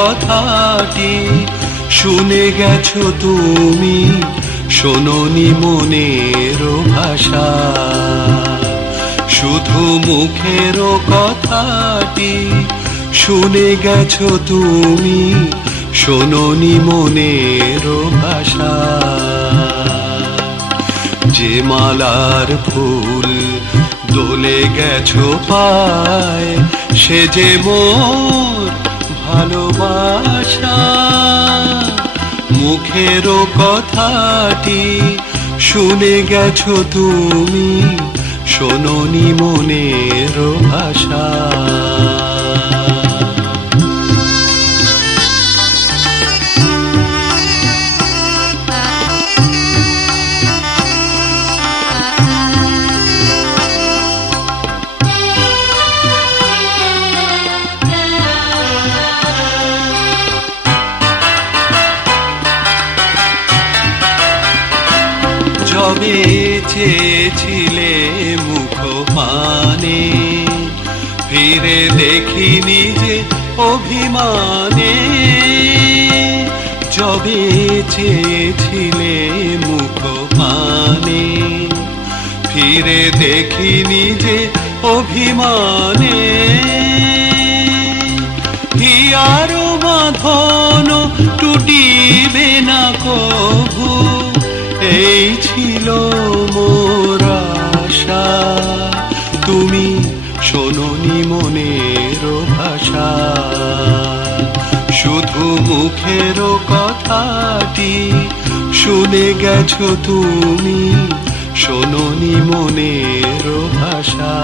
কথাটি শুনে গেছো তুমি, শোনোনি মনের ভাষা। শুধু মুখের কথাটি শুনে গেছো তুমি, শোনোনি মনের ভাষা। যে মালার ফুল দোলে গেছো পায়, সে যে মোর ভালোবাসা। মুখের কথাটি শুনে গেছো তুমি, শোনোনি মনের ভাষা। যবে চেয়েছিলে মুখ পানে, ফিরে দেখিনি যে অভিমানে। যবে চেয়েছিলে মুখ পানে, ফিরে দেখিনি যে অভিমানে। হিয়ার বাঁধন টুটিবে না কভু, এই ছিল মোর আশা। তুমি শোনোনি মনের ভাষা। শুধু মুখের কথাটি শুনে গেছো তুমি, শোনোনি মনের ভাষা।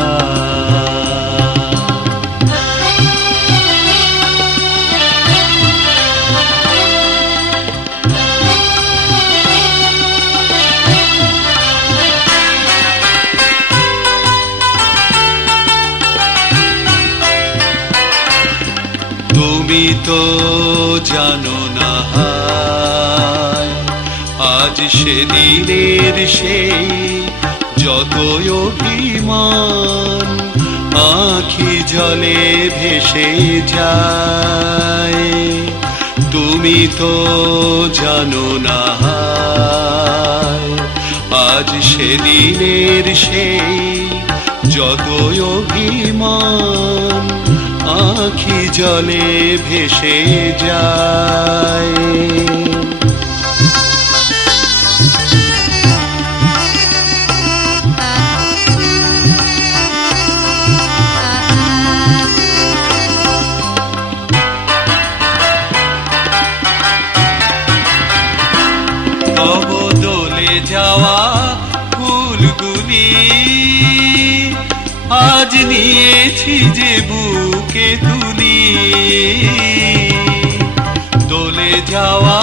তুমি তো জানো না হায়, আজ সেদিনের সেই যতই অভিমান আঁখি জলে ভেসে যায়। তুমি তো জানো না হায়, আজ সেদিনের সেই যতই অভিমান আঁখি জলে ভেসে যায়। তব দোলে যাওয়া ফুলগুলি আজ নিয়েছি যে বুকে তুলি। দোলে যাওয়া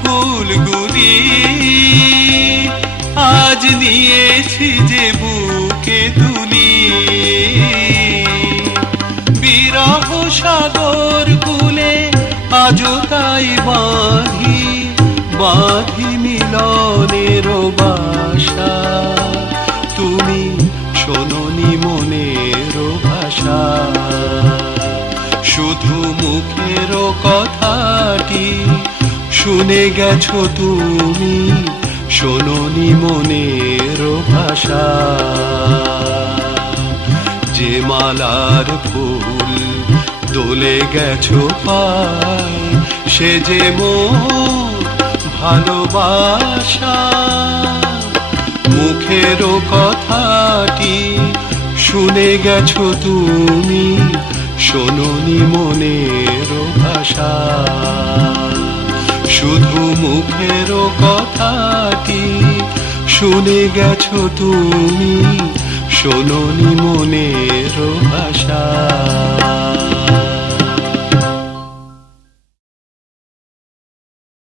ফুলগুলি আজ নিয়েছি যে বুকে তুলি। বিরহ সাগর কূলে আজও তাই বাঁধি, বাঁধি মিলনের বাসা। তুমি শোনোনি মনের ভাষা। শুধু মুখের কথাটি শুনে গেছো তুমি, শোনোনি মনের ভাষা। যে মালার ফুল দোলে গেছো পায়, সে যে মোর ভালোবাসা। মুখের কথাটি শুনে গেছো তুমি, শোনোনি মনের ভাষা। শুধু মুখের কথাটি শুনে গেছো তুমি, শোনোনি মনের